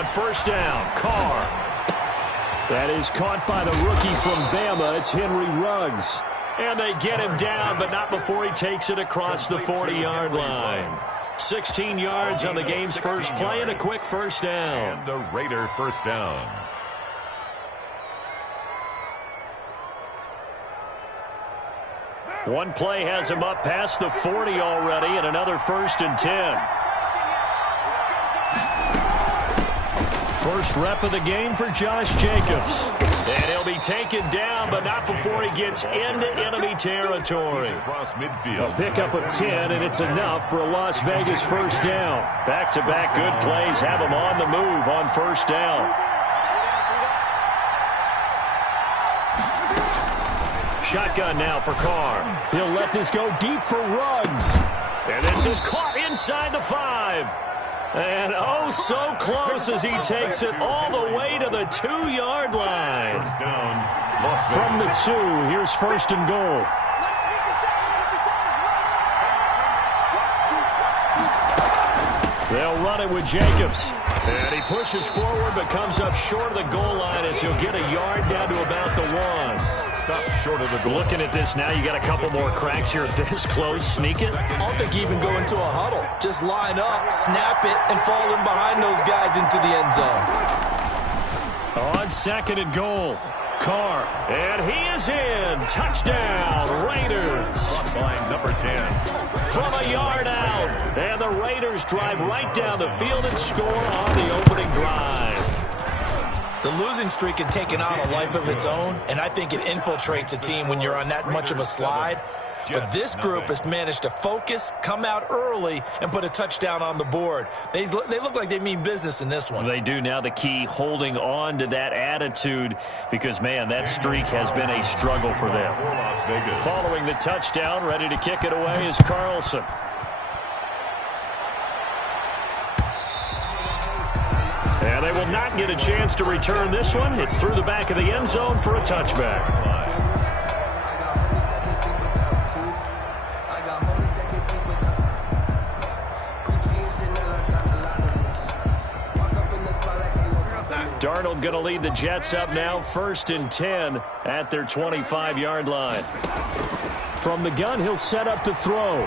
On first down, Carr. That is caught by the rookie from Bama. It's Henry Ruggs. And they get him down, but not before he takes it across the 40-yard line. 16 yards on the game's first play and a quick first down. And a Raider first down. One play has him up past the 40 already, and another 1st and 10. First rep of the game for Josh Jacobs. And he'll be taken down, but not before he gets into enemy territory. A pickup of 10, and it's enough for a Las Vegas first down. Back-to-back good plays have him on the move on first down. Shotgun now for Carr. He'll let this go deep for Ruggs. And this is caught inside the 5. And oh, so close as he takes it all the way to the 2-yard line. First down, from the 2, here's 1st and goal. They'll run it with Jacobs. And he pushes forward but comes up short of the goal line as he'll get a yard down to about the 1. Stop short of the goal. Looking at this now, you got a couple more cracks here this close. Sneak it. I don't think you even go into a huddle. Just line up, snap it, and fall in behind those guys into the end zone. On 2nd and goal, Carr. And he is in. Touchdown, Raiders. By number 10. From a yard out. And the Raiders drive right down the field and score on the opening drive. The losing streak had taken on a life of its own, and I think it infiltrates a team when you're on that much of a slide. But this group has managed to focus, come out early, and put a touchdown on the board. They look like they mean business in this one. They do. Now the key, holding on to that attitude, because, man, that streak has been a struggle for them. Following the touchdown, ready to kick it away is Carlson. And they will not get a chance to return this one. It's through the back of the end zone for a touchback. Darnold going to lead the Jets up now, 1st and 10 at their 25-yard line. From the gun, he'll set up to throw.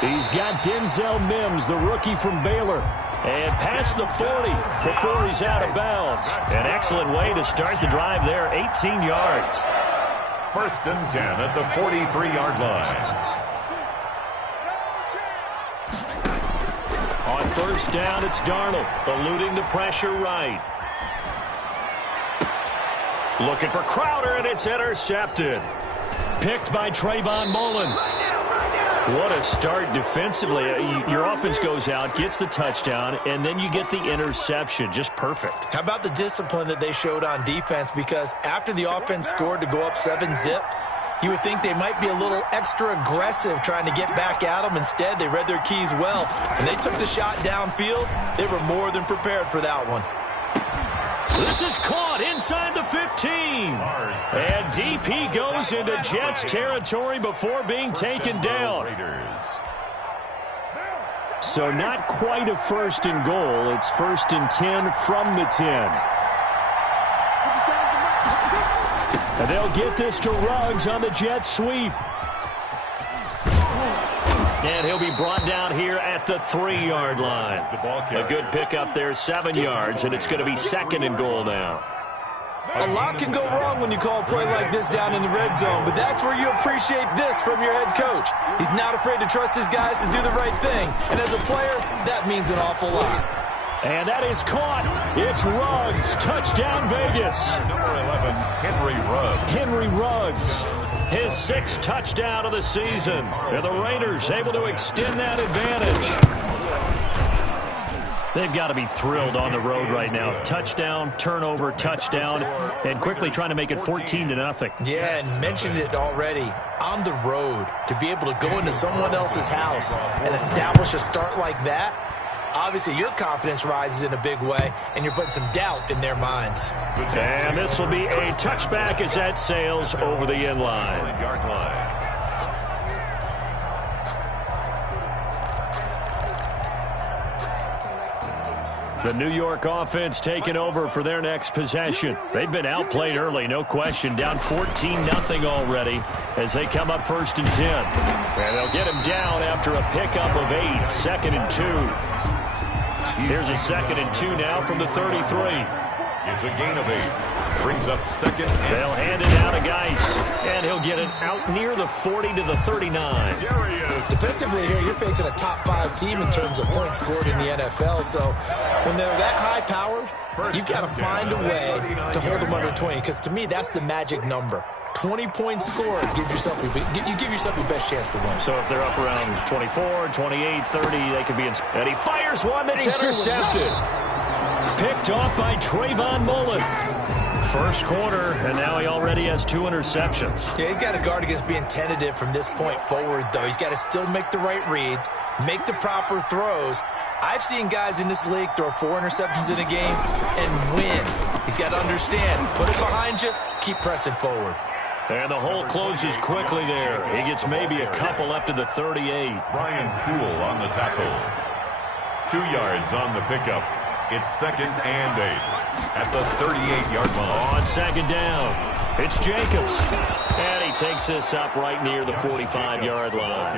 He's got Denzel Mims, the rookie from Baylor. And past the 40 before he's out of bounds. An excellent way to start the drive there, 18 yards. 1st and 10 at the 43-yard line. On first down, it's Darnold, eluding the pressure right. Looking for Crowder, and it's intercepted. Picked by Trayvon Mullen. What a start defensively. Your offense goes out, gets the touchdown, and then you get the interception. Just perfect. How about the discipline that they showed on defense? Because after the offense scored to go up 7-zip, you would think they might be a little extra aggressive trying to get back at them. Instead, they read their keys well. When they took the shot downfield, they were more than prepared for that one. This is caught inside the 15. And DP goes into Jets territory before being taken down. So not quite a 1st and goal. It's 1st and 10 from the 10. And they'll get this to Ruggs on the Jets sweep. And he'll be brought down here at the 3-yard line. A good pickup there, 7 yards, and it's going to be 2nd and goal now. A lot can go wrong when you call a play like this down in the red zone, but that's where you appreciate this from your head coach. He's not afraid to trust his guys to do the right thing, and as a player, that means an awful lot. And that is caught. It's Ruggs. Touchdown, Vegas. Number 11, Henry Ruggs. Henry Ruggs. His 6th touchdown of the season. And the Raiders able to extend that advantage. They've got to be thrilled on the road right now. Touchdown, turnover, touchdown, and quickly trying to make it 14-0. Yeah, and mentioned it already. On the road, to be able to go into someone else's house and establish a start like that, obviously your confidence rises in a big way, and you're putting some doubt in their minds. And this will be a touchback as that sails over the end line. Yard line. The New York offense taking over for their next possession. They've been outplayed early, no question. Down 14-0 already as they come up 1st and 10. And they'll get him down after a pickup of 8, 2nd and 2. Here's a 2nd and 2 now from the 33. It's a gain of 8. Brings up 2nd. They'll hand it out to Geis, and he'll get it out near the 40 to the 39. Defensively here, you're facing a top 5 team in terms of points scored in the NFL. So when they're that high-powered, you've got to find a way to hold them under 20. Because to me, that's the magic number. 20 points scored, you give yourself your best chance to win. So if they're up around 24, 28, 30, they could be in. And he fires one that's intercepted. Picked off by Trayvon Mullen. First quarter, and now he already has 2 interceptions. Yeah, he's got to guard against being tentative from this point forward, though. He's got to still make the right reads, make the proper throws. I've seen guys in this league throw 4 interceptions in a game and win. He's got to understand, put it behind you, keep pressing forward. And the hole closes quickly there. He gets maybe a couple up to the 38. Brian Poole on the tackle. 2 yards on the pickup. It's 2nd and 8 at the 38-yard line. On 2nd down, it's Jacobs. And he takes this up right near the 45-yard line.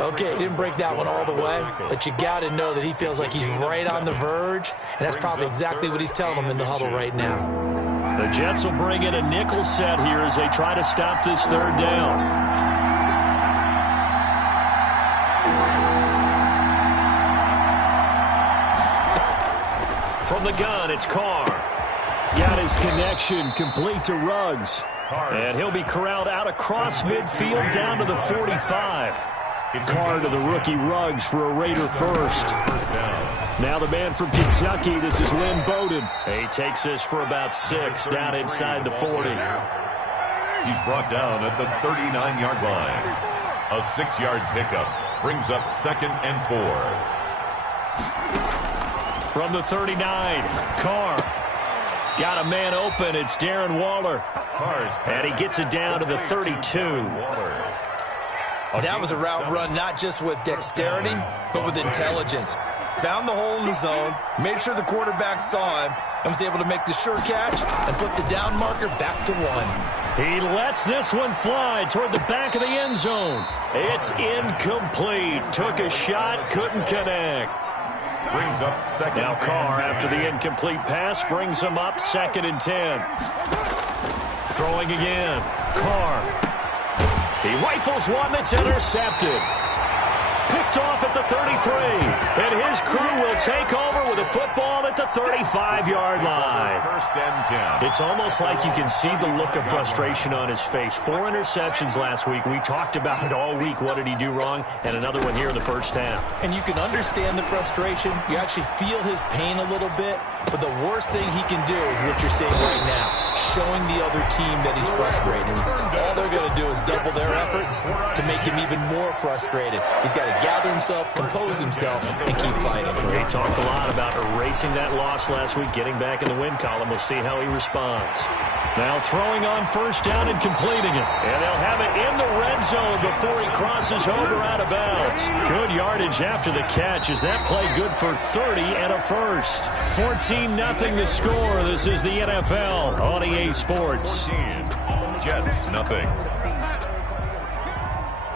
Okay, he didn't break that one all the way, but you got to know that he feels like he's right on the verge, and that's probably exactly what he's telling them in the huddle right now. The Jets will bring in a nickel set here as they try to stop this 3rd down. From the gun, it's Carr. Got his connection complete to Ruggs. And he'll be corralled out across midfield down to the 45. Carr to the rookie Ruggs for a Raider first. Now the man from Kentucky, this is Lynn Bowden. He takes this for about 6 down inside the 40. He's brought down at the 39-yard line. A 6-yard pickup brings up 2nd and 4. From the 39, Carr. Got a man open. It's Darren Waller. And he gets it down to the 32. That was a route run not just with dexterity, but with intelligence. Found the hole in the zone, made sure the quarterback saw him, and was able to make the sure catch and flip the down marker back to 1. He lets this one fly toward the back of the end zone. It's incomplete. Took a shot, couldn't connect. Brings up 2nd. Now Carr, after the incomplete pass, brings him up 2nd and 10. Throwing again. Carr. He rifles one that's intercepted. Picked off at the 33. And his crew will take over with a football at the 35-yard line. 1st and 10. It's almost like you can see the look of frustration on his face. 4 interceptions last week. We talked about it all week. What did he do wrong? And another one here in the first half. And you can understand the frustration. You actually feel his pain a little bit. But the worst thing he can do is what you're seeing right now, showing the other team that he's frustrated. All they're going to do is double their efforts to make him even more frustrated. He's got to gather himself, compose himself, and keep fighting. He talked a lot about erasing that loss last week, getting back in the win column. We'll see how he responds. Now throwing on 1st down and completing it. And they'll have it in the red zone before he crosses over out of bounds. Good yardage after the catch. Is that play good for 30 and a first? 14-0 the score. This is the NFL on EA Sports. 14. Jets, nothing.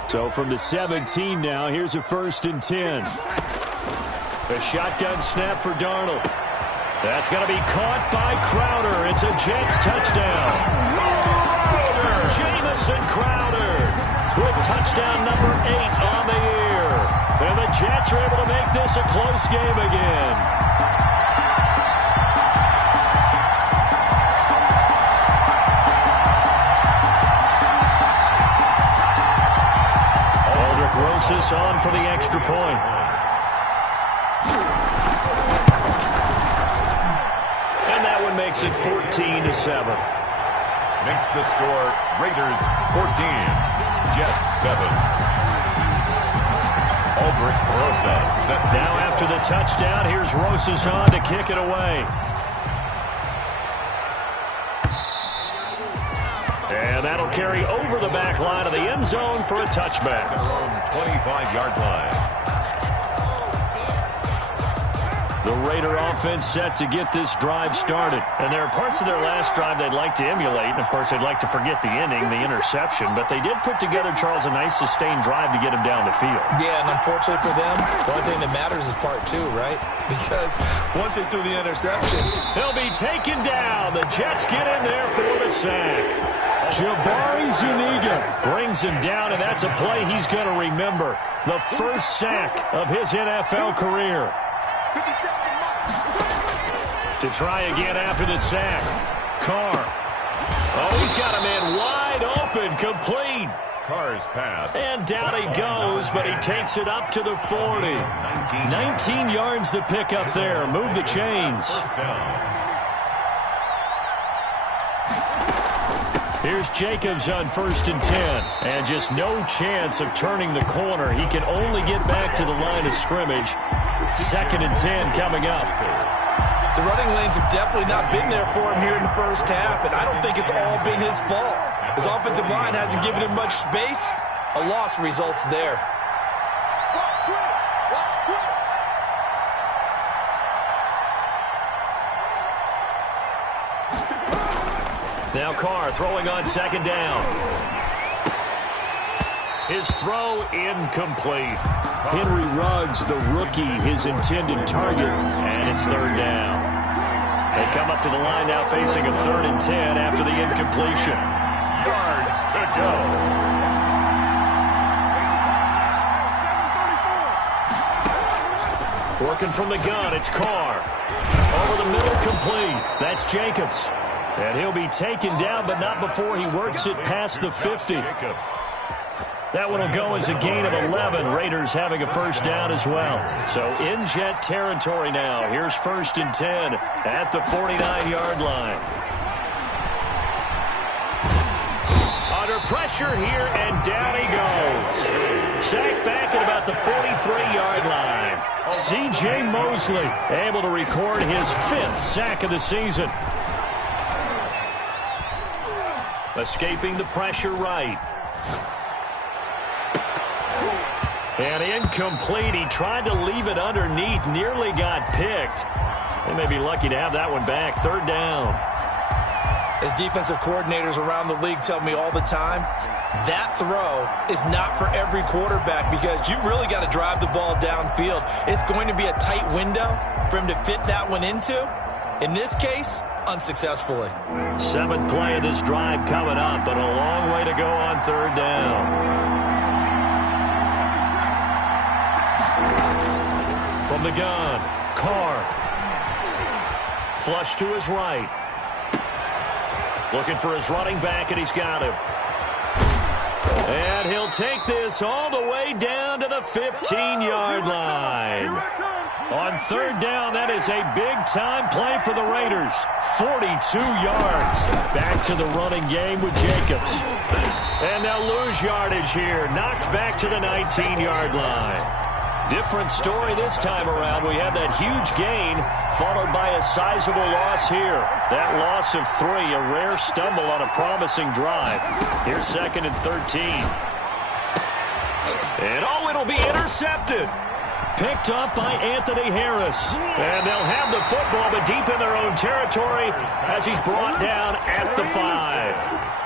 So from the 17 now, here's a 1st and 10. A shotgun snap for Darnold. That's going to be caught by Crowder. It's a Jets touchdown. Jamison Crowder with touchdown number 8 on the year. And the Jets are able to make this a close game again. Aldrich Rosas on for the extra point. Makes it 14-7. Makes the score Raiders 14, Jets 7. Aldrich Rosas set. Now after the touchdown, here's Rosas on to kick it away. And that'll carry over the back line of the end zone for a touchback. 25-yard line. The Raider offense set to get this drive started. And there are parts of their last drive they'd like to emulate. And, of course, they'd like to forget the inning, the interception. But they did put together, Charles, a nice sustained drive to get him down the field. Yeah, and unfortunately for them, the only thing that matters is part two, right? Because once they threw the interception, he'll be taken down. The Jets get in there for the sack. Jabari Zuniga brings him down, and that's a play he's going to remember. The first sack of his NFL career. To try again after the sack. Carr. Oh, he's got a man wide open, complete. Carr's pass. And down he goes, but he takes it up to the 40. 19 yards to pick up there. Move the chains. Here's Jacobs on 1st and 10. And just no chance of turning the corner. He can only get back to the line of scrimmage. 2nd and 10 coming up. The running lanes have definitely not been there for him here in the first half, and I don't think it's all been his fault. His offensive line hasn't given him much space. A loss results there. Now Carr throwing on 2nd down. His throw incomplete. Henry Ruggs, the rookie, his intended target, and it's 3rd down. They come up to the line now facing a 3rd and 10 after the incompletion. Yards to go. Working from the gun, it's Carr. Over the middle, complete. That's Jacobs. And he'll be taken down, but not before he works it past the 50. That one will go as a gain of 11. Raiders having a first down as well. So in Jet territory now. Here's 1st and 10 at the 49-yard line. Under pressure here, and down he goes. Sacked back at about the 43-yard line. C.J. Mosley able to record his 5th sack of the season. Escaping the pressure right. And incomplete. He tried to leave it underneath. Nearly got picked. They may be lucky to have that one back. 3rd down. As defensive coordinators around the league tell me all the time, that throw is not for every quarterback because you've really got to drive the ball downfield. It's going to be a tight window for him to fit that one into. In this case, unsuccessfully. 7th play of this drive coming up, but a long way to go on 3rd down. From the gun, Carr. Flush to his right. Looking for his running back, and he's got him. And he'll take this all the way down to the 15-yard line. On 3rd down, that is a big-time play for the Raiders. 42 yards. Back to the running game with Jacobs. And they'll lose yardage here. Knocked back to the 19-yard line. Different story this time around. We had that huge gain, followed by a sizable loss here. That loss of 3, a rare stumble on a promising drive. Here's 2nd and 13. And it'll be intercepted. Picked up by Anthony Harris. And they'll have the football, but deep in their own territory as he's brought down at the 5.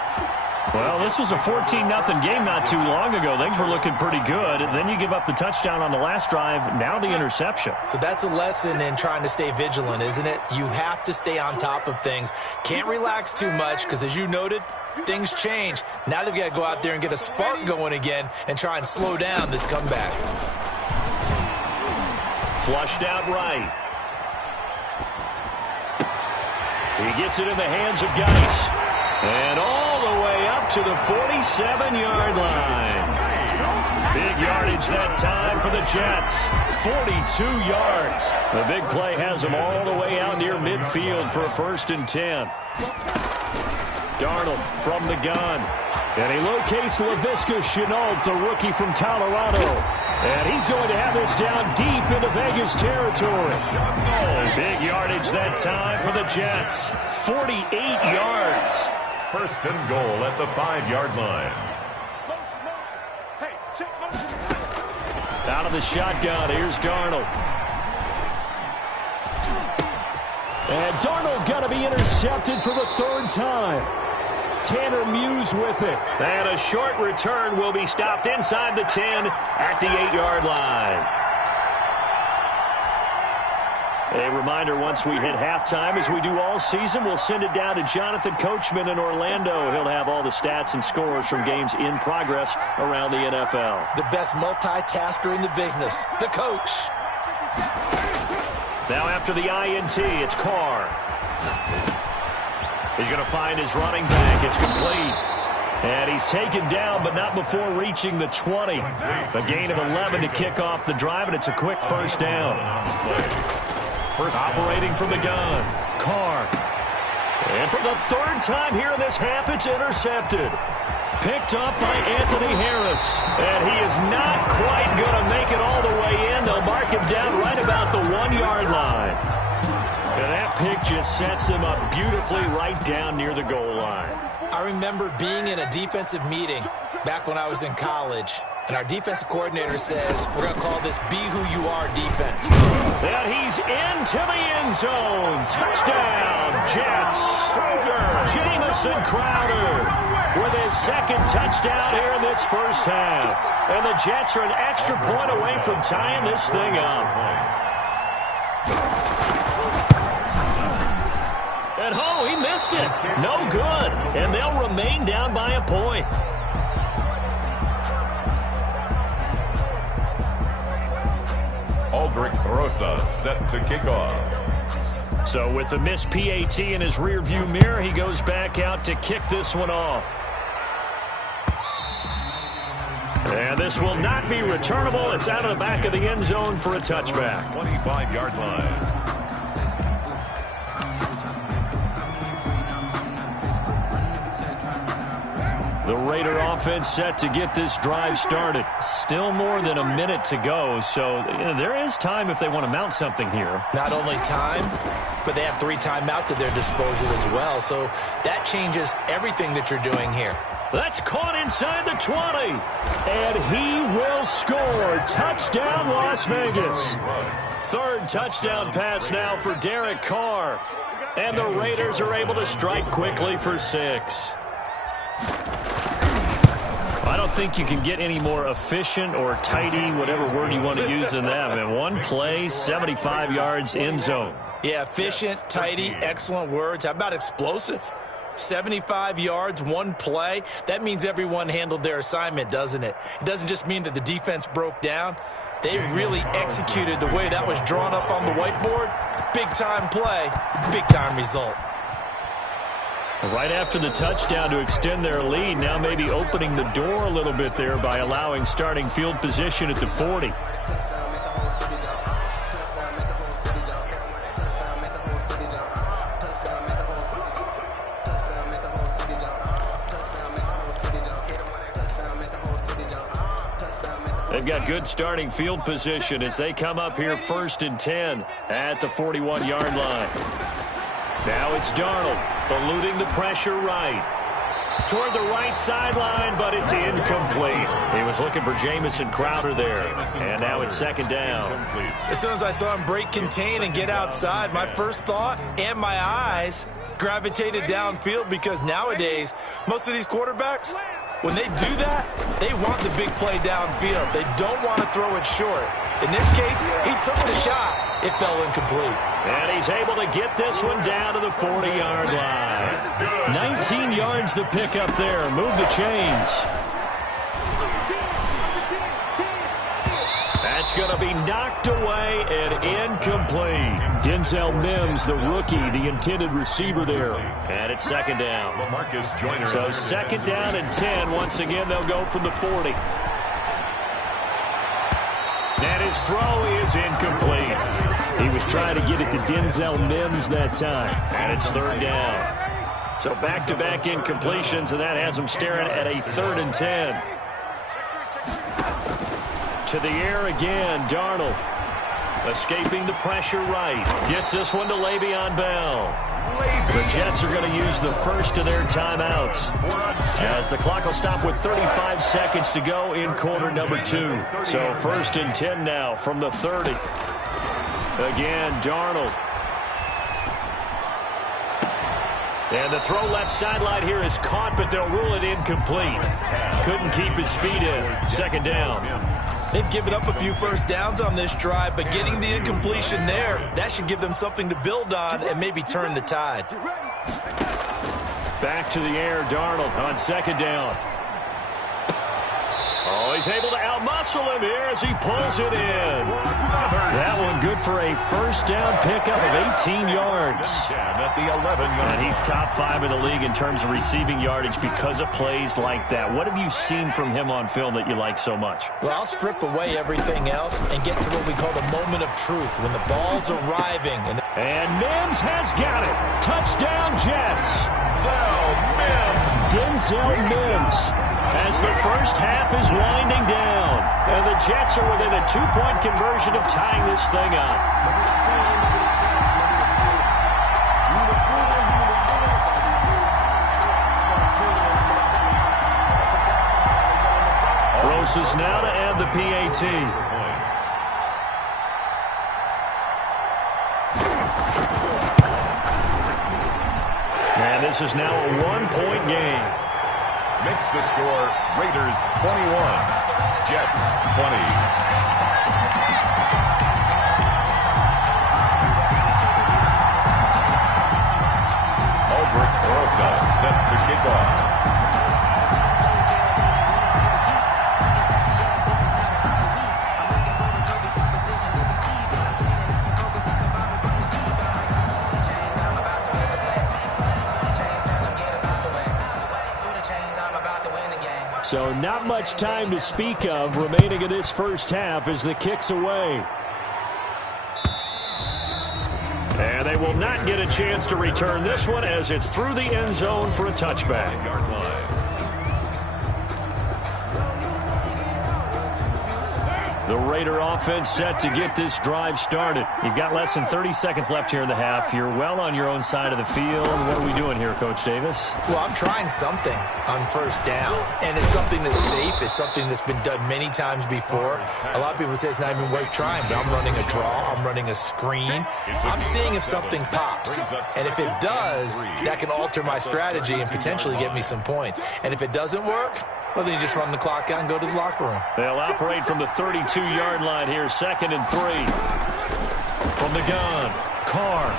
Well, this was a 14-0 game not too long ago. Things were looking pretty good. Then you give up the touchdown on the last drive. Now the interception. So that's a lesson in trying to stay vigilant, isn't it? You have to stay on top of things. Can't relax too much because, as you noted, things change. Now they've got to go out there and get a spark going again and try and slow down this comeback. Flushed out right. He gets it in the hands of Geis. And all the way up to the 47-yard line. Big yardage that time for the Jets. 42 yards. The big play has them all the way out near midfield for a 1st and 10. Darnold from the gun. And he locates LaVisca Chenault, the rookie from Colorado. And he's going to have this down deep into Vegas territory. Big yardage that time for the Jets. 48 yards. 1st and goal at the 5-yard line. Out of the shotgun, here's Darnold. And Darnold going to be intercepted for the third time. Tanner Muse with it. And a short return will be stopped inside the 10 at the 8-yard line. A reminder, once we hit halftime, as we do all season, we'll send it down to Jonathan Coachman in Orlando. He'll have all the stats and scores from games in progress around the NFL. The best multitasker in the business, the coach. Now after the INT, it's Carr. He's going to find his running back. It's complete. And he's taken down, but not before reaching the 20. A gain of 11 to kick off the drive, and it's a quick first down. Operating from the gun, Carr. And for the third time here in this half, it's intercepted. Picked up by Anthony Harris. And he is not quite going to make it all the way in. They'll mark him down right about the 1-yard line. And that pick just sets him up beautifully right down near the goal line. I remember being in a defensive meeting back when I was in college. And our defensive coordinator says, we're going to call this Be Who You Are defense. And he's into the end zone. Touchdown, Jets. Jamison Crowder with his second touchdown here in this first half. And the Jets are an extra point away from tying this thing up. And oh, he missed it. No good. And they'll remain down by a point. Aldrich Rosa set to kick off. So with the missed PAT in his rearview mirror, he goes back out to kick this one off. And this will not be returnable. It's out of the back of the end zone for a touchback. 25-yard line. The Raider offense set to get this drive started. Still more than a minute to go, so there is time if they want to mount something here. Not only time, but they have 3 timeouts at their disposal as well, so that changes everything that you're doing here. That's caught inside the 20, and he will score. Touchdown, Las Vegas. Third touchdown pass now for Derek Carr, and the Raiders are able to strike quickly for 6. I don't think you can get any more efficient or tidy, whatever word you want to use than that. In one play, 75 yards in zone. Yeah, efficient, tidy, excellent words. How about explosive? 75 yards, one play. That means everyone handled their assignment, doesn't it? It doesn't just mean that the defense broke down. They really executed the way that was drawn up on the whiteboard. Big-time play, big-time result. Right after the touchdown to extend their lead, now maybe opening the door a little bit there by allowing starting field position at the 40. They've got good starting field position as they come up here 1st and 10 at the 41-yard line. Now it's Darnold, eluding the pressure right. Toward the right sideline, but it's incomplete. He was looking for Jamison Crowder there, and now it's 2nd down. As soon as I saw him break contain and get outside, my first thought and my eyes gravitated downfield because nowadays, most of these quarterbacks, when they do that, they want the big play downfield. They don't want to throw it short. In this case, he took the shot. It fell incomplete. And he's able to get this one down to the 40-yard line. 19 yards to pick up there. Move the chains. That's going to be knocked away and incomplete. Denzel Mims, the rookie, the intended receiver there. And it's 2nd down. So 2nd down and 10. Once again, they'll go from the 40. And his throw is incomplete. He was trying to get it to Denzel Mims that time. And it's 3rd down. So back-to-back incompletions, and that has him staring at a 3rd and 10. To the air again, Darnold. Escaping the pressure right. Gets this one to Le'Veon Bell. The Jets are going to use the first of their timeouts, as the clock will stop with 35 seconds to go in quarter number 2. So 1st and 10 now from the 30. Again, Darnold And the throw left sideline here is caught, but they'll rule it incomplete. Couldn't keep his feet in. Second down. They've given up a few first downs on this drive, but getting the incompletion there, that should give them something to build on and maybe turn the tide. Back to the air, Darnold on second down. Oh, he's able to outmuscle him here as he pulls it in. That one good for a first down pickup of 18 yards. And he's top 5 in the league in terms of receiving yardage because of plays like that. What have you seen from him on film that you like so much? Well, I'll strip away everything else and get to what we call the moment of truth, when the ball's arriving. And Mims has got it. Touchdown, Jets. Denzel Mims. As the first half is winding down, and the Jets are within a 2-point conversion of tying this thing up. Rosas now to add the PAT. And this is now a 1-point game. Makes the score Raiders 21, Jets 20. Albert Rosas set to kick off. So not much time to speak of remaining in this first half as the kick's away. And they will not get a chance to return this one as it's through the end zone for a touchback. The Raider offense set to get this drive started. You've got less than 30 seconds left here in the half. You're well on your own side of the field. What are we doing here, Coach Davis? Well, I'm trying something on first down, and it's something that's safe. It's something that's been done many times before. A lot of people say it's not even worth trying, but I'm running a draw. I'm running a screen. I'm seeing if something pops, and if it does, that can alter my strategy and potentially get me some points. And if it doesn't work, well, then you just run the clock out and go to the locker room. They'll operate from the 32-yard line here, 2nd and 3. From the gun, Carr.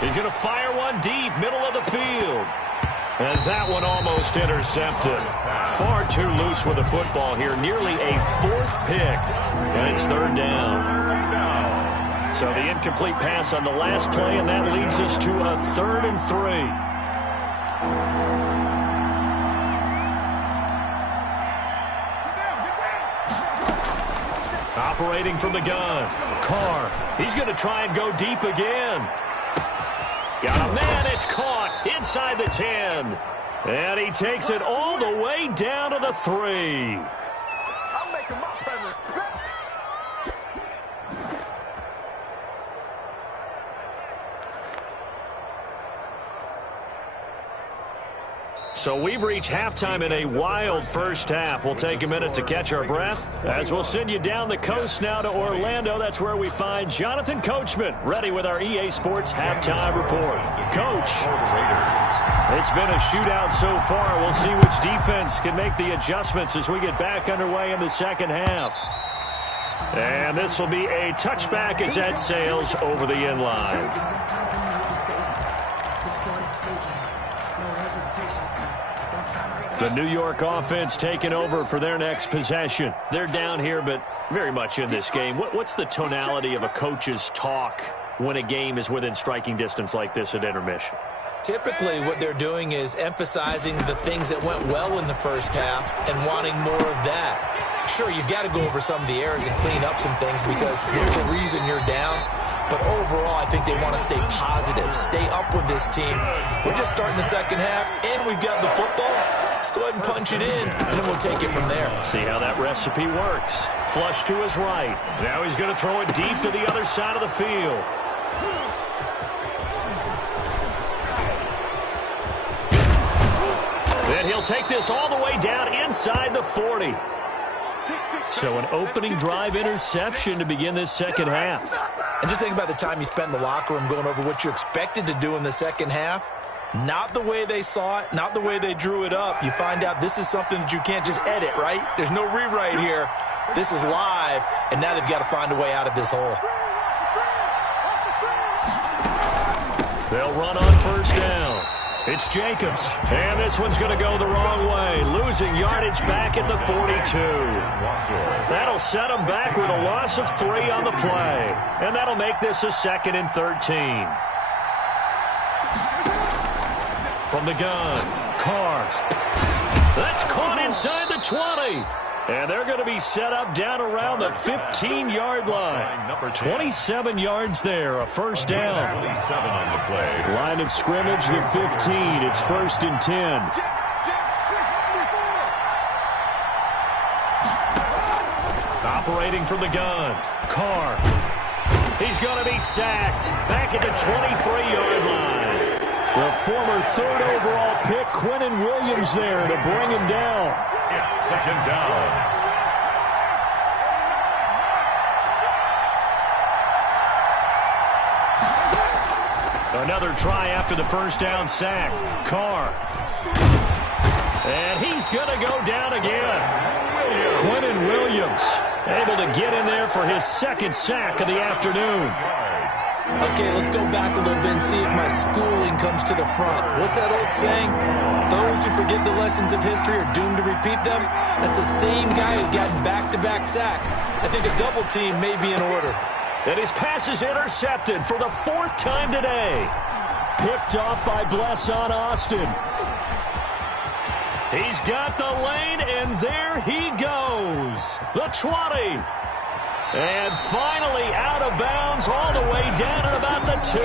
He's going to fire one deep, middle of the field. And that one almost intercepted. Far too loose with the football here, nearly a 4th pick. And it's 3rd down. So the incomplete pass on the last play, and that leads us to a 3rd and 3. Operating from the gun, Carr. He's going to try and go deep again. Got a man, it's caught inside the 10. And he takes it all the way down to the 3. I'm making my presence. So we've reached halftime in a wild first half. We'll take a minute to catch our breath as we'll send you down the coast now to Orlando. That's where we find Jonathan Coachman ready with our EA Sports halftime report. Coach, it's been a shootout so far. We'll see which defense can make the adjustments as we get back underway in the second half. And this will be a touchback as that sails over the end line. The New York offense taking over for their next possession. They're down here, but very much in this game. What's the tonality of a coach's talk when a game is within striking distance like this at intermission? Typically, what they're doing is emphasizing the things that went well in the first half and wanting more of that. Sure, you've got to go over some of the errors and clean up some things because there's a reason you're down. But overall, I think they want to stay positive, stay up with this team. We're just starting the second half, and we've got the football. Let's go ahead and punch it in, and then we'll take it from there. See how that recipe works. Flush to his right. Now he's going to throw it deep to the other side of the field. Then he'll take this all the way down inside the 40. So an opening drive interception to begin this second half. And just think about the time you spend in the locker room going over what you expected to do in the second half. Not the way they saw it, not the way they drew it up. You find out this is something that you can't just edit, right? There's no rewrite here. This is live, and now they've got to find a way out of this hole. They'll run on first down. It's Jacobs, and this one's going to go the wrong way, losing yardage back at the 42. That'll set them back with a loss of 3 on the play, and that'll make this a 2nd and 13. From the gun, Carr. That's caught inside the 20. And they're going to be set up down around the 15-yard line. 27 yards there, a first down. 27 on the play. Line of scrimmage, the 15. It's 1st and 10. Operating from the gun, Carr. He's going to be sacked back at the 23-yard line. The former 3rd overall pick, Quinnen Williams, there to bring him down. It's 2nd down. Another try after the first down sack. Carr. And he's going to go down again. Quinnen Williams able to get in there for his 2nd sack of the afternoon. Okay, let's go back a little bit and see if my schooling comes to the front. What's that old saying? Those who forget the lessons of history are doomed to repeat them. That's the same guy who's gotten back-to-back sacks. I think a double team may be in order. And his pass is intercepted for the 4th time today. Picked off by Blesson Austin. He's got the lane, and there he goes. The 20. And finally out of bounds all the way down at about the 2.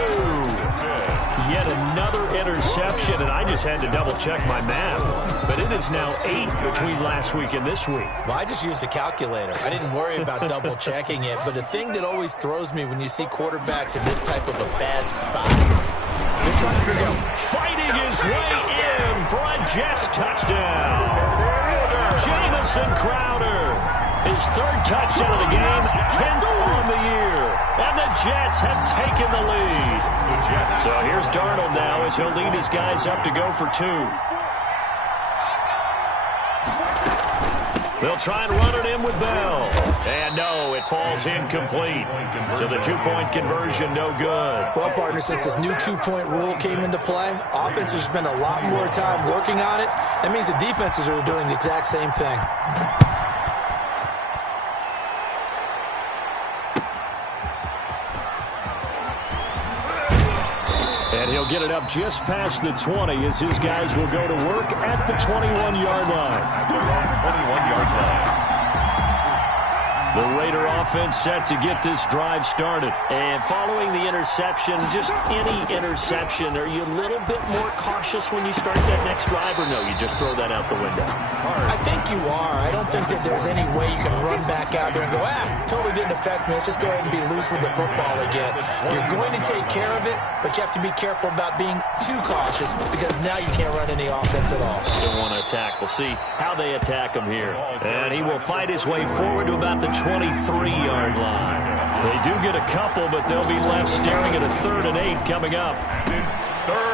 Yet another interception, and I just had to double-check my math. But it is now 8 between last week and this week. Well, I just used a calculator. I didn't worry about double-checking it. But the thing that always throws me when you see quarterbacks in this type of a bad spot, they're trying to figure out. Fighting his way in for a Jets touchdown. Jamison Crowder. His 3rd touchdown of the game, 10th on the year. And the Jets have taken the lead. So here's Darnold now as he'll lead his guys up to go for 2. They'll try and run it in with Bell. And no, it falls incomplete. So the 2-point conversion, no good. Well, partner, since this new 2-point rule came into play, offenses spend a lot more time working on it. That means the defenses are doing the exact same thing. And he'll get it up just past the 20 as his guys will go to work at the 21-yard line. At the 21-yard line. The Raider offense set to get this drive started. And following the interception, just any interception, are you a little bit more cautious when you start that next drive, or no, you just throw that out the window? I think you are. I don't think that there's any way you can run back out there and go, totally didn't affect me. Let's just go ahead and be loose with the football again. You're going to take care of it, but you have to be careful about being too cautious because now you can't run any offense at all. Still want to attack. We'll see how they attack him here. And he will fight his way forward to about the 23-yard line. They do get a couple, but they'll be left staring at a 3rd and 8 coming up.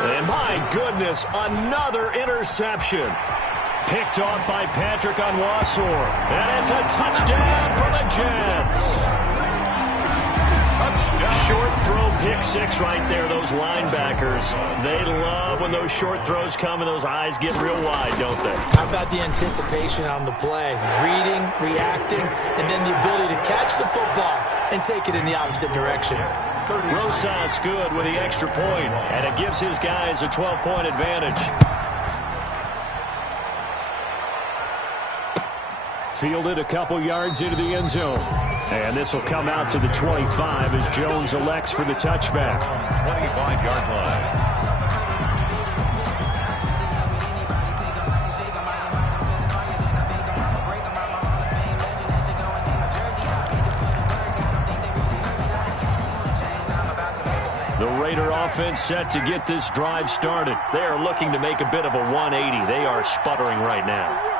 And my goodness, another interception. Picked off by Patrick Onwuasor. And it's a touchdown for the Jets. Short throw pick 6 right there, those linebackers. They love when those short throws come and those eyes get real wide, don't they? How about the anticipation on the play? Reading, reacting, and then the ability to catch the football and take it in the opposite direction. Rosas good with the extra point, and it gives his guys a 12-point advantage. Fielded a couple yards into the end zone. And this will come out to the 25 as Jones elects for the touchback. 25-yard line. The Raider offense set to get this drive started. They are looking to make a bit of a 180. They are sputtering right now.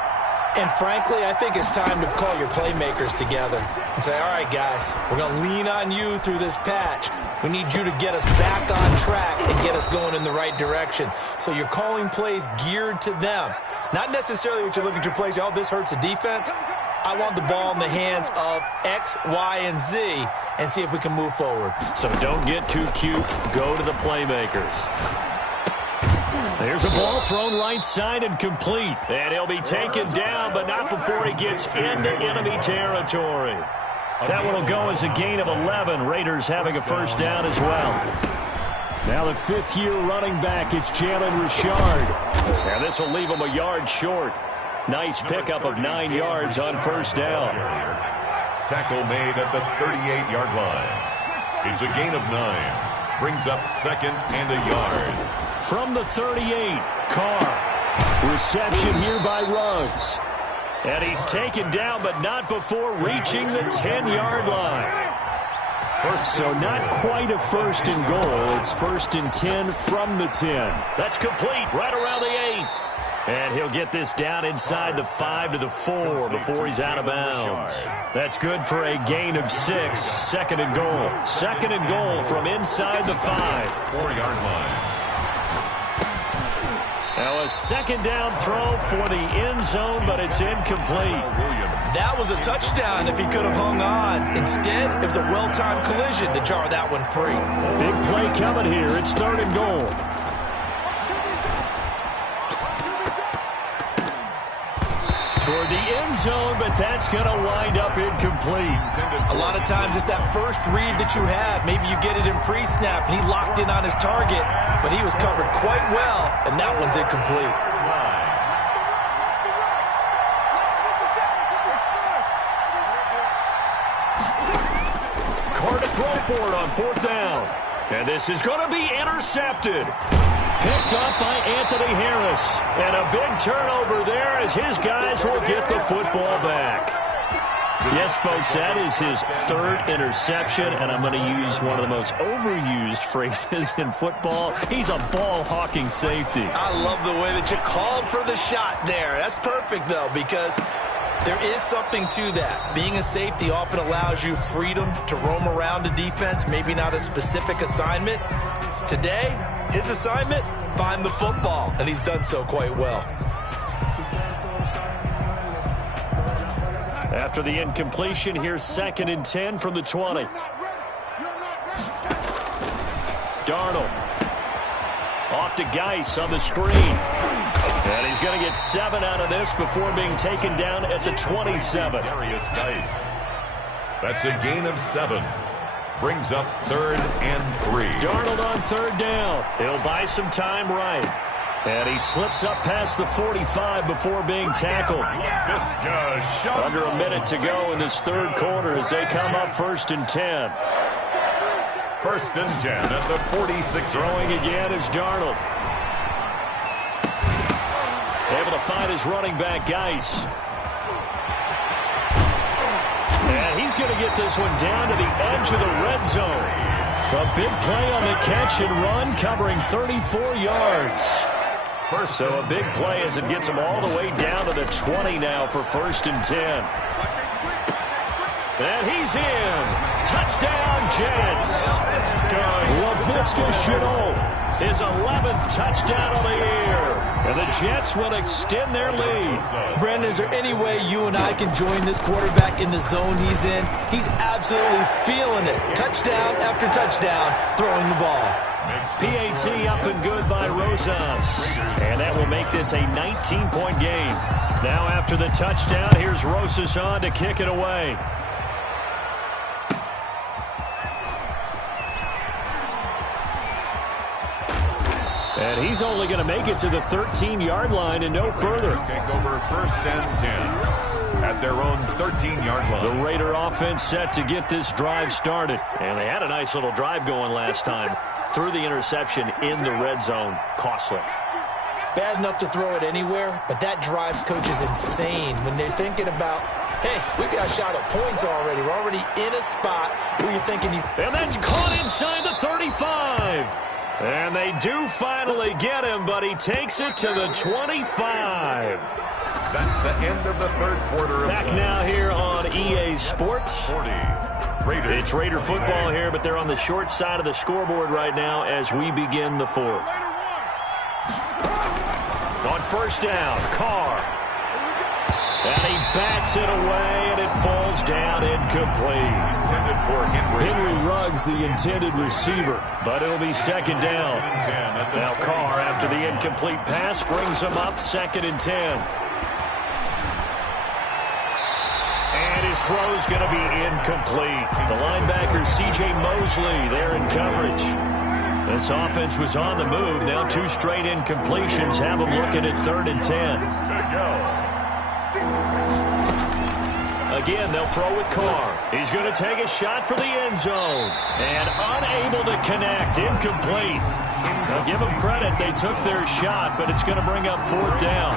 And frankly, I think it's time to call your playmakers together and say, all right, guys, we're going to lean on you through this patch. We need you to get us back on track and get us going in the right direction. So you're calling plays geared to them. Not necessarily what you look at your plays, oh, this hurts the defense. I want the ball in the hands of X, Y, and Z and see if we can move forward. So don't get too cute. Go to the playmakers. There's a ball thrown right side and complete. And he'll be taken down, but not before he gets into enemy territory. That one will go as a gain of 11. Raiders having a first down as well. Now the fifth-year running back, it's Jalen Richard. And this will leave him a yard short. Nice pickup of 9 yards on first down. Tackle made at the 38-yard line. It's a gain of 9. Brings up second and a yard. From the 38, Carr. Reception here by Ruggs. And he's taken down, but not before reaching the 10-yard line. So not quite a first and goal. It's first and 10 from the 10. That's complete right around the 8. And he'll get this down inside the 5 to the 4 before he's out of bounds. That's good for a gain of 6. Second and goal. Second and goal from inside the 5. 4-yard line. Now a second down throw for the end zone, but it's incomplete. That was a touchdown if he could have hung on. Instead, it was a well-timed collision to jar that one free. Big play coming here. It's third and goal. Toward the end zone, but that's going to wind up incomplete. A lot of times it's that first read that you have. Maybe you get it in pre-snap. He locked in on his target, but he was covered quite well, and that one's incomplete. Carr to throw for it on fourth down. And this is going to be intercepted. Picked up by Anthony Harris. And a big turnover there as his guys will get the football back. Yes, folks, that is his third interception, and I'm going to use one of the most overused phrases in football. He's a ball-hawking safety. I love the way that you called for the shot there. That's perfect, though, because there is something to that. Being a safety often allows you freedom to roam around a defense, maybe not a specific assignment. Today, his assignment, find the football, and he's done so quite well. After the incompletion, here's second and 10 from the 20. Darnold. Off to Geis on the screen. And he's going to get 7 out of this before being taken down at the 27. Darius Geis. That's a gain of 7. Brings up third and 3. Darnold on third down. He'll buy some time right. And he slips up past the 45 before being tackled. Under a minute to go in this third quarter as they come up first and 10. First and 10 at the 46. Throwing again is Darnold. Able to find his running back, Geis. And he's going to get this one down to the edge of the red zone. A big play on the catch and run, covering 34 yards. So a big play as it gets him all the way down to the 20 now for first and 10. And he's in. Touchdown, Jets. LaVisca Chenault, his 11th touchdown of the year. And the Jets will extend their lead. Brandon, is there any way you and I can join this quarterback in the zone he's in? He's absolutely feeling it. Touchdown after touchdown, throwing the ball. PAT up and good by Rosas. And that will make this a 19-point game. Now after the touchdown, here's Rosas on to kick it away. And he's only going to make it to the 13-yard line and no further. Take over first and 10 at their own 13-yard line. The Raider offense set to get this drive started. And they had a nice little drive going last time. Threw the interception in the red zone. Costly. Bad enough to throw it anywhere, but that drives coaches insane when they're thinking about, hey, we got a shot at points already. We're already in a spot where you're thinking And that's caught inside the 35. And they do finally get him, but he takes it to the 25. That's the end of the third quarter. Back now here on EA Sports. 40. Raiders. It's Raider football here, but they're on the short side of the scoreboard right now as we begin the fourth. On first down, Carr. And he bats it away, and it falls down incomplete. Intended for Henry Ruggs, the intended receiver, but it'll be second down. Now Carr, after the incomplete pass, brings him up 2nd and 10. And his throw's going to be incomplete. The linebacker, C.J. Mosley, there in coverage. This offense was on the move. Now 2 straight incompletions have them looking at 3rd and 10. Again, they'll throw with Carr. He's going to take a shot for the end zone. And unable to connect. Incomplete. Now, give them credit. They took their shot, but it's going to bring up 4th down.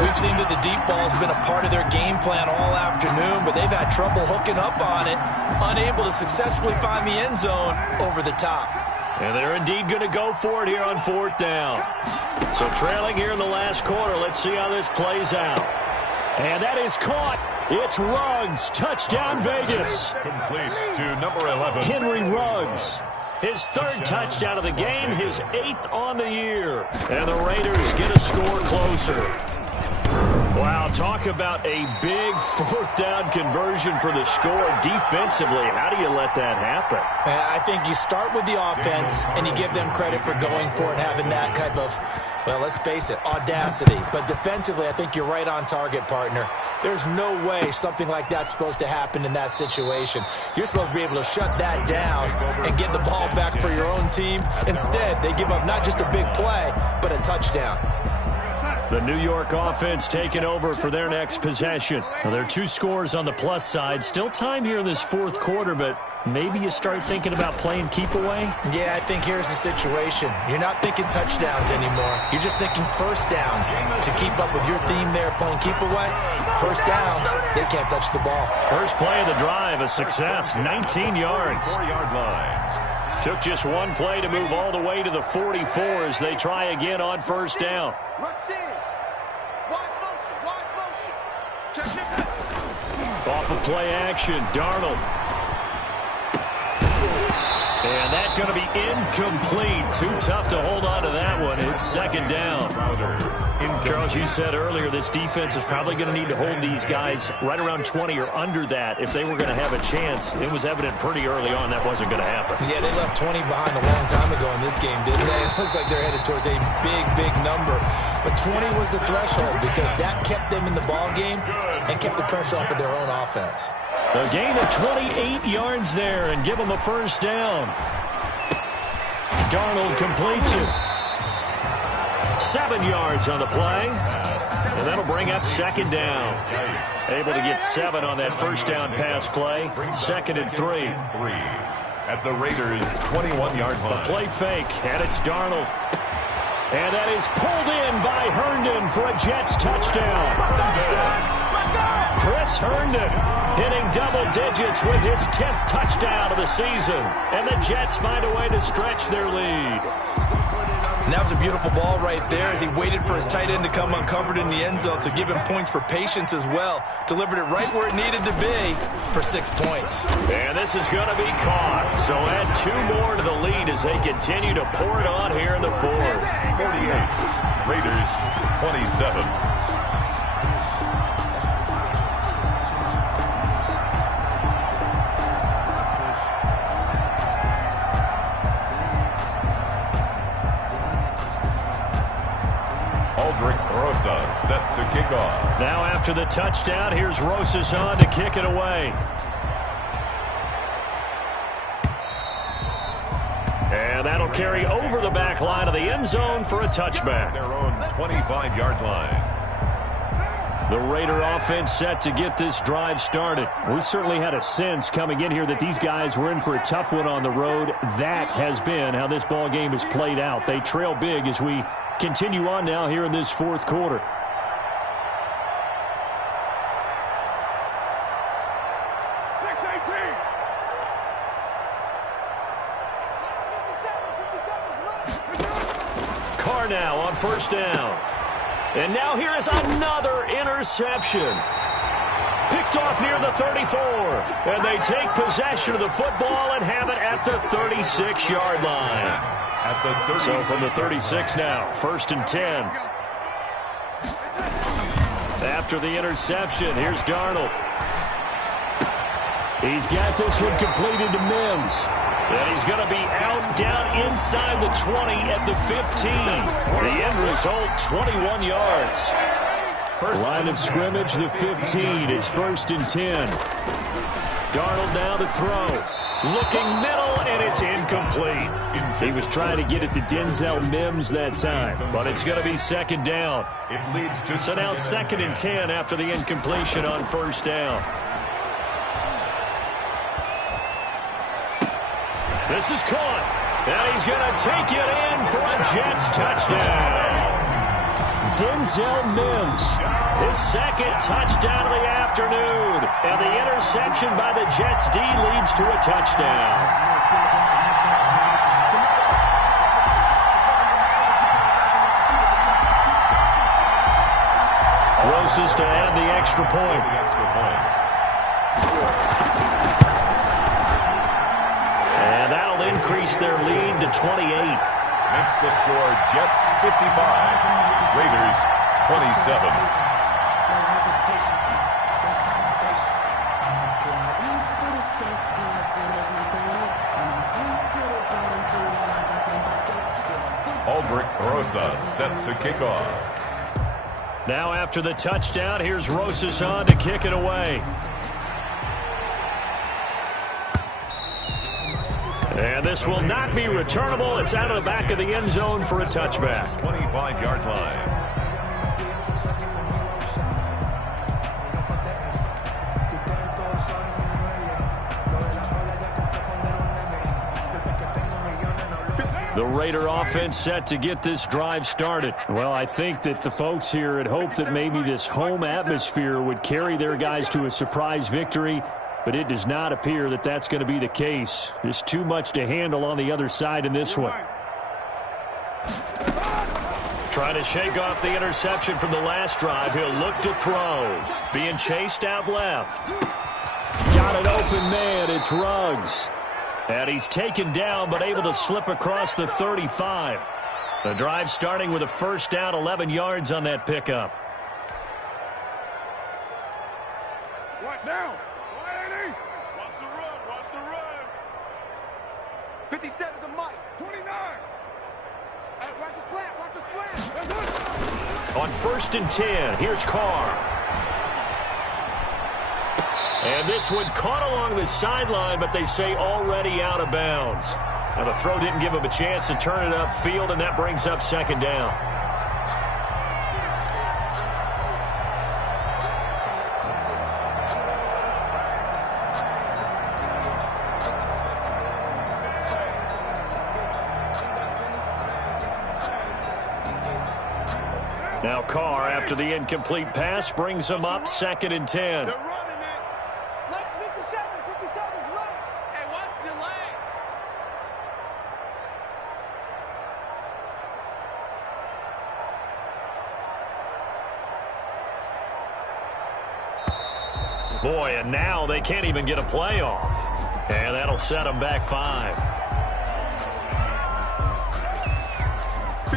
We've seen that the deep ball has been a part of their game plan all afternoon, but they've had trouble hooking up on it. Unable to successfully find the end zone over the top. And they're indeed going to go for it here on 4th down. So trailing here in the last quarter. Let's see how this plays out. And that is caught. It's Ruggs. Touchdown, Vegas. Complete to number 11. Henry Ruggs. His 3rd touchdown of the game, his 8th on the year. And the Raiders get a score closer. Wow, talk about a big 4th down conversion for the score. Defensively, how do you let that happen? I think you start with the offense, and you give them credit for going for it, having that type of, well, let's face it, audacity. But defensively, I think you're right on target, partner. There's no way something like that's supposed to happen in that situation. You're supposed to be able to shut that down and get the ball back for your own team. Instead, they give up not just a big play, but a touchdown. The New York offense taking over for their next possession. Now, there are 2 scores on the plus side. Still time here in this 4th quarter, but maybe you start thinking about playing keep away? Yeah, I think here's the situation. You're not thinking touchdowns anymore. You're just thinking first downs. To keep up with your theme there, playing keep away, first downs, they can't touch the ball. First play of the drive, a success, 19 yards. 4-yard line. Took just 1 play to move all the way to the 44 as they try again on first down. Off of play action, Darnold. And that's going to be incomplete. Too tough to hold on to that one. It's second down. Charles, you said earlier this defense is probably going to need to hold these guys right around 20 or under that if they were going to have a chance. It was evident pretty early on that wasn't going to happen. Yeah, they left 20 behind a long time ago in this game, didn't they? It looks like they're headed towards a big, big number. But 20 was the threshold because that kept them in the ball game and kept the pressure off of their own offense. A gain of 28 yards there and give them a first down. Darnold completes it. 7 yards on the play. And that'll bring up second down. Able to get 7 on that first down pass play. 2nd and 3. At the Raiders' 21-yard line. A play fake, and it's Darnold. And that is pulled in by Herndon for a Jets touchdown. Chris Herndon hitting double digits with his 10th touchdown of the season. And the Jets find a way to stretch their lead. And that was a beautiful ball right there as he waited for his tight end to come uncovered in the end zone. So give him points for patience as well. Delivered it right where it needed to be for 6 points. And this is going to be caught. So add 2 more to the lead as they continue to pour it on here in the 4th. 48. Raiders 27. Rosas set to kick off. Now after the touchdown, here's Rosas on to kick it away. And that'll carry over the back line of the end zone for a touchback. Their own 25-yard line. The Raider offense set to get this drive started. We certainly had a sense coming in here that these guys were in for a tough one on the road. That has been how this ball game has played out. They trail big as we continue on now here in this 4th quarter. Carr now on first down. And now here is another interception. Picked off near the 34. And they take possession of the football and have it at the 36-yard line. At the 36. So from the 36 now, 1st and 10. After the interception, here's Darnold. He's got this one completed to Mims. And he's going to be out down inside the 20 at the 15. The end result, 21 yards. Line of scrimmage, the 15. It's 1st and 10. Darnold now to throw. Looking middle, and it's incomplete. He was trying to get it to Denzel Mims that time, but it's going to be 2nd down. It leads to So now 2nd and 10 after the incompletion on 1st down. This is caught, and he's going to take it in for a Jets touchdown. Denzel Mims, his 2nd touchdown of the afternoon, and the interception by the Jets D leads to a touchdown. Roses to add the extra point. And that'll increase their lead to 28. Makes the score Jets 55, Raiders 27. Aldrich Rosa set to kick off. Now after the touchdown, here's Rosas on to kick it away. And this will not be returnable. It's out of the back of the end zone for a touchback. 25-yard line. The Raider offense set to get this drive started. Well, I think that the folks here had hoped that maybe this home atmosphere would carry their guys to a surprise victory, but it does not appear that that's going to be the case. There's too much to handle on the other side in this one. Trying to shake off the interception from the last drive. He'll look to throw. Being chased out left. Got an open man. It's Ruggs. And he's taken down but able to slip across the 35. The drive starting with a 1st down, 11 yards on that pickup. What now? 180. Watch the run. Watch the run. 57 to Mike. 29. Hey, watch the slant. Watch the slant. On 1st and 10, here's Carr. And this one caught along the sideline, but they say already out of bounds. Now the throw didn't give him a chance to turn it upfield, and that brings up 2nd down. Now Carr, after the incomplete pass, brings him up 2nd and 10. Boy, and now they can't even get a play off. And that'll set them back 5.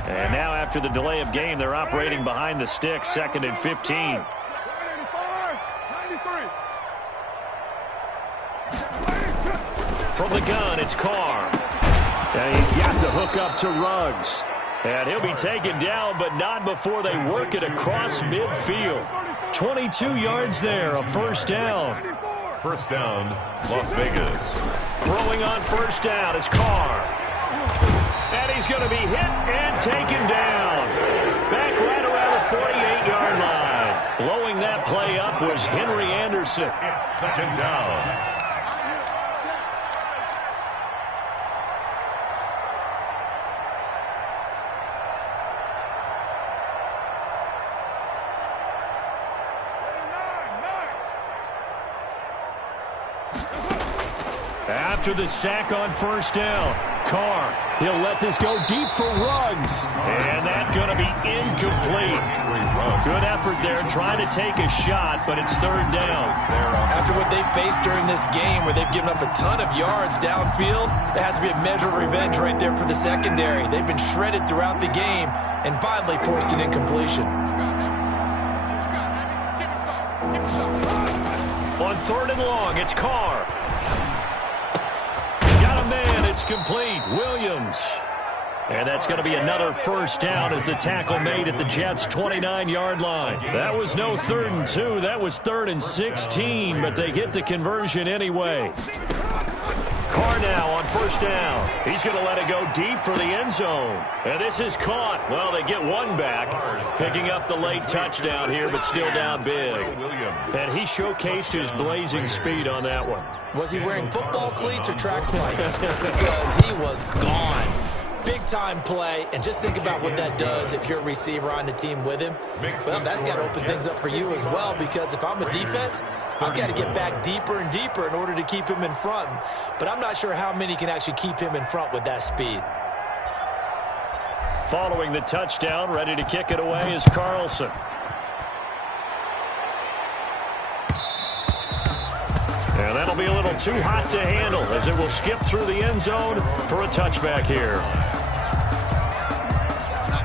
And now after the delay of game, they're operating behind the sticks, 2nd and 15. From the gun, it's Carr. And he's got the hook up to Ruggs. And he'll be taken down, but not before they work it across midfield. 22 yards there, a 1st down. 1st down, Las Vegas. Throwing on 1st down is Carr. And he's going to be hit and taken down. Back right around the 48-yard line. Blowing that play up was Henry Anderson. It's 2nd down. After the sack on 1st down, Carr. He'll let this go deep for Ruggs. And that's going to be incomplete. Good effort there trying to take a shot, but it's third down. After what they've faced during this game where they've given up a ton of yards downfield, there has to be a measure of revenge right there for the secondary. They've been shredded throughout the game and finally forced an incompletion. On third and long, it's Carr. Got a man, it's complete. Williams. And that's going to be another first down as the tackle made at the Jets' 29-yard line. That was no 3rd and 2. That was 3rd and 16, but they get the conversion anyway. Carr now on first down. He's going to let it go deep for the end zone. And this is caught. Well, they get one back, picking up the late touchdown here, but still down big. And he showcased his blazing speed on that one. Was he wearing football cleats or track spikes? Because he was gone. Big-time play, and just think about what that does if you're a receiver on the team with him. Well, that's got to open things up for you as well, because if I'm a defense, I've got to get back deeper and deeper in order to keep him in front. But I'm not sure how many can actually keep him in front with that speed. Following the touchdown, ready to kick it away is Carlson. And that'll be a little too hot to handle as it will skip through the end zone for a touchback here.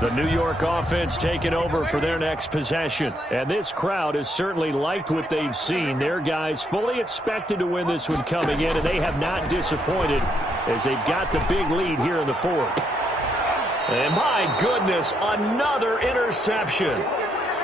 The New York offense taking over for their next possession. And this crowd has certainly liked what they've seen. Their guys fully expected to win this one coming in, and they have not disappointed as they've got the big lead here in the fourth. And my goodness, another interception.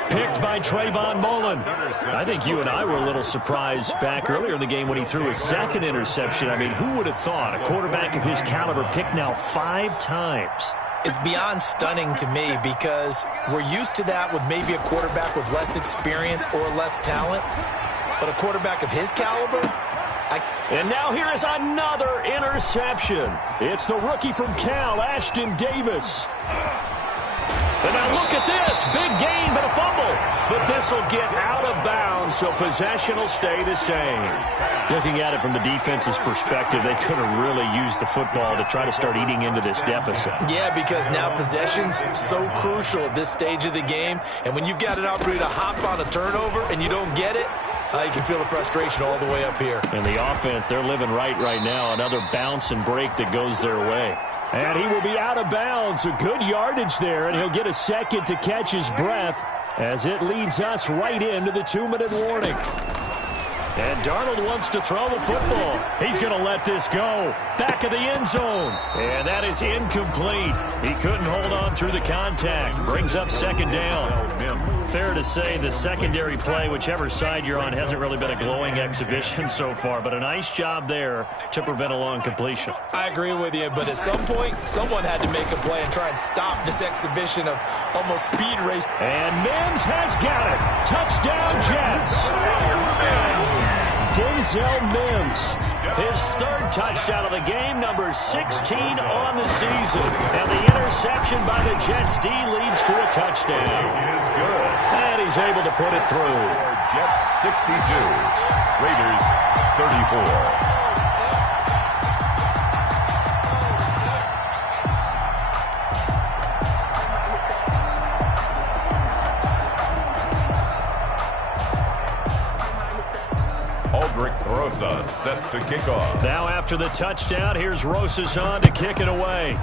Picked by Trayvon Mullen. I think you and I were a little surprised back earlier in the game when he threw his second interception. I mean, who would have thought a quarterback of his caliber picked now 5 times? It's beyond stunning to me because we're used to that with maybe a quarterback with less experience or less talent. But a quarterback of his caliber? And now here is another interception. It's the rookie from Cal, Ashton Davis. And now look at this. Big gain, but a fumble. But this will get out of bounds, so possession will stay the same. Looking at it from the defense's perspective, they could have really used the football to try to start eating into this deficit. Yeah, because now possession's so crucial at this stage of the game. And when you've got an opportunity to hop on a turnover and you don't get it, you can feel the frustration all the way up here. And the offense, they're living right now. Another bounce and break that goes their way. And he will be out of bounds. A good yardage there, and he'll get a second to catch his breath as it leads us right into the 2-minute warning. And Darnold wants to throw the football. He's going to let this go. Back of the end zone. And that is incomplete. He couldn't hold on through the contact. Brings up second down. Fair to say the secondary play, whichever side you're on, hasn't really been a glowing exhibition so far, but a nice job there to prevent a long completion. I agree with you, but at some point, someone had to make a play and try and stop this exhibition of almost speed race. And Mims has got it. Touchdown, Jets. Denzel Mims. His 3rd touchdown of the game, number 16 on the season. And the interception by the Jets D leads to a touchdown. It is good. And he's able to put it through. Jets 62, Raiders 34. Rosas set to kick off. Now after the touchdown, here's Rosas on to kick it away.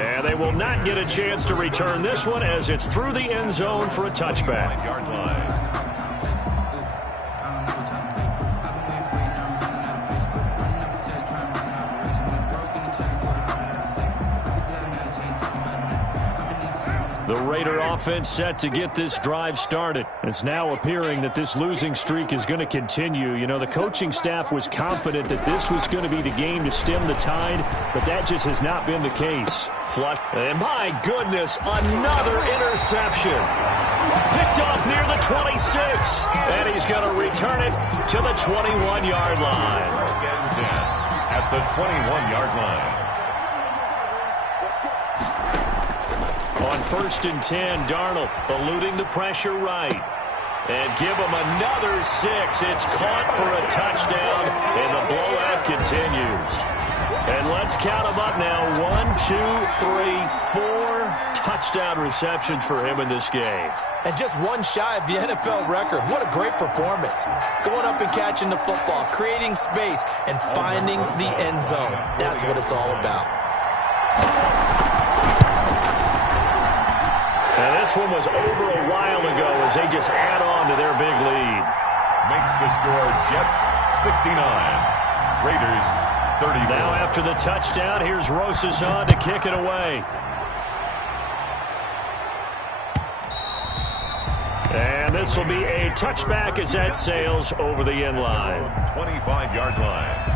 And they will not get a chance to return this one as it's through the end zone for a touchback. Yard line. The Raider offense set to get this drive started. It's now appearing that this losing streak is going to continue. You know, the coaching staff was confident that this was going to be the game to stem the tide, but that just has not been the case. Flush. And my goodness, another interception. Picked off near the 26. And he's going to return it to the 21-yard line. First and 10 at the 21-yard line. On 1st and 10, Darnold eluding the pressure right. And give him another 6. It's caught for a touchdown, and the blowout continues. And let's count them up now. 1, 2, 3, 4 touchdown receptions for him in this game. And just one shy of the NFL record. What a great performance. Going up and catching the football, creating space, and finding the end zone. That's what it's all about. And this one was over a while ago as they just add on to their big lead. Makes the score Jets 69, Raiders 34. Now after the touchdown, here's Rosas on to kick it away. And this will be a touchback as that sails over the end line. 25-yard line.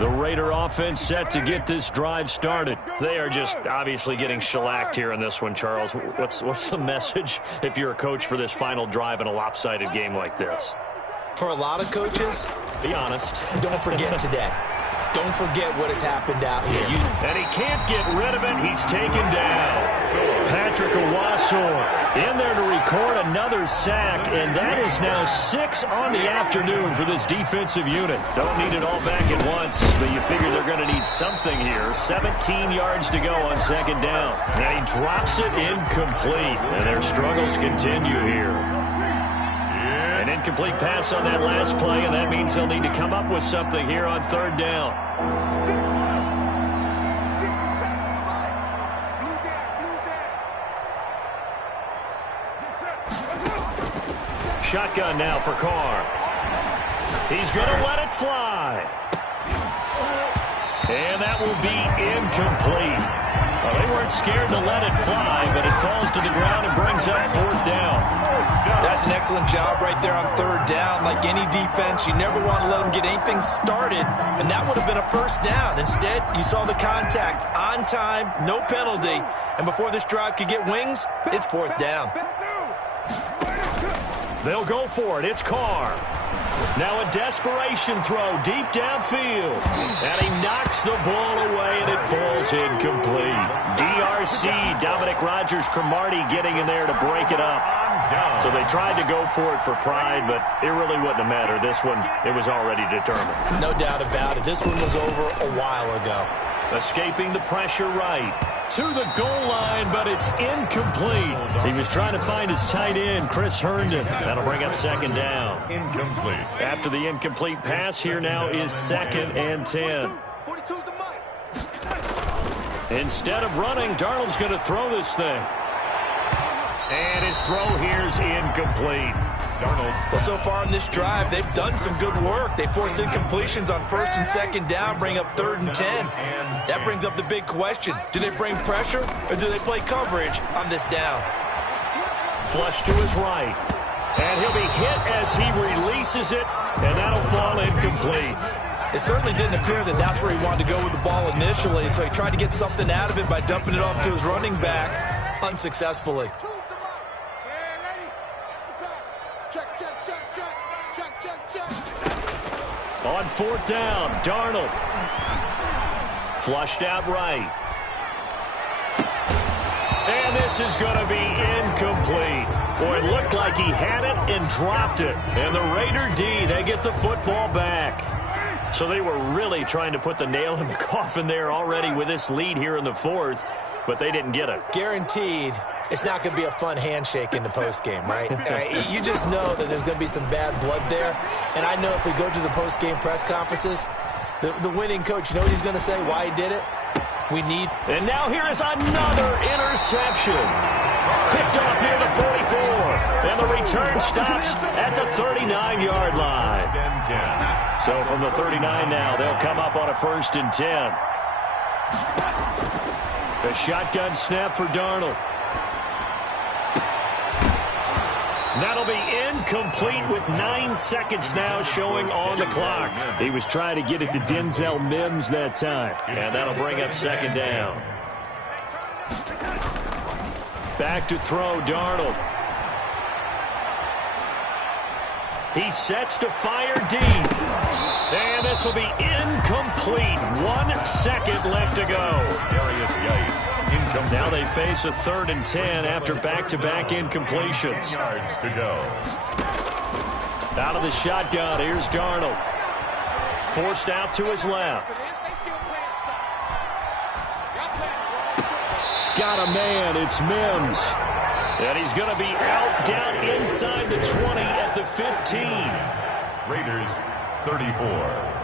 The Raider offense set to get this drive started. They are just obviously getting shellacked here in this one, Charles. What's the message if you're a coach for this final drive in a lopsided game like this? For a lot of coaches, be honest. Don't forget today. Don't forget what has happened out here. And he can't get rid of it. He's taken down. Patrick Owasor in there to record another sack, and that is now 6 on the afternoon for this defensive unit. Don't need it all back at once, but you figure they're going to need something here. 17 yards to go on second down. And he drops it incomplete, and their struggles continue here. An incomplete pass on that last play, and that means they'll need to come up with something here on third down. Shotgun now for Carr. He's going to let it fly. And that will be incomplete. Well, they weren't scared to let it fly, but it falls to the ground and brings up fourth down. That's an excellent job right there on third down. Like any defense, you never want to let them get anything started, and that would have been a first down. Instead, you saw the contact on time, no penalty, and before this drive could get wings, it's fourth down. They'll go for it. It's Carr. Now a desperation throw deep downfield. And he knocks the ball away, and it falls incomplete. DRC, Dominic Rodgers-Cromartie getting in there to break it up. So they tried to go for it for pride, but it really wouldn't have mattered. This one, it was already determined. No doubt about it. This one was over a while ago. Escaping the pressure right to the goal line, but it's incomplete. He was trying to find his tight end, Chris Herndon. That'll bring up second down. Incomplete. After the incomplete pass, here now is 2nd and 10. Instead of running, Darnold's going to throw this thing. And his throw here's incomplete. Well, so far in this drive, they've done some good work. They force incompletions on 1st and 2nd down, bring up 3rd and 10. That brings up the big question. Do they bring pressure, or do they play coverage on this down? Flush to his right. And he'll be hit as he releases it, and that'll fall incomplete. It certainly didn't appear that that's where he wanted to go with the ball initially, so he tried to get something out of it by dumping it off to his running back unsuccessfully. On 4th down, Darnold. Flushed out right. And this is going to be incomplete. Boy, it looked like he had it and dropped it. And the Raider D, they get the football back. So they were really trying to put the nail in the coffin there already with this lead here in the 4th, but they didn't get it. Guaranteed. It's not going to be a fun handshake in the postgame, right? You just know that there's going to be some bad blood there. And I know if we go to the postgame press conferences, the winning coach, you know what he's going to say, why he did it? We need. And now here is another interception. Picked off near the 44. And the return stops at the 39-yard line. So from the 39 now, they'll come up on a 1st and 10. The shotgun snap for Darnold. That'll be incomplete with 9 seconds now showing on the clock. He was trying to get it to Denzel Mims that time. And that'll bring up 2nd down. Back to throw, Darnold. He sets to fire deep. And this will be incomplete. 1 second left to go. Darius Geis, incomplete. Now they face a 3rd and 10 after back-to-back incompletions. 10 yards to go. Out of the shotgun, here's Darnold. Forced out to his left. Got a man, it's Mims. And he's going to be out down inside the 20 at the 15. Raiders 34.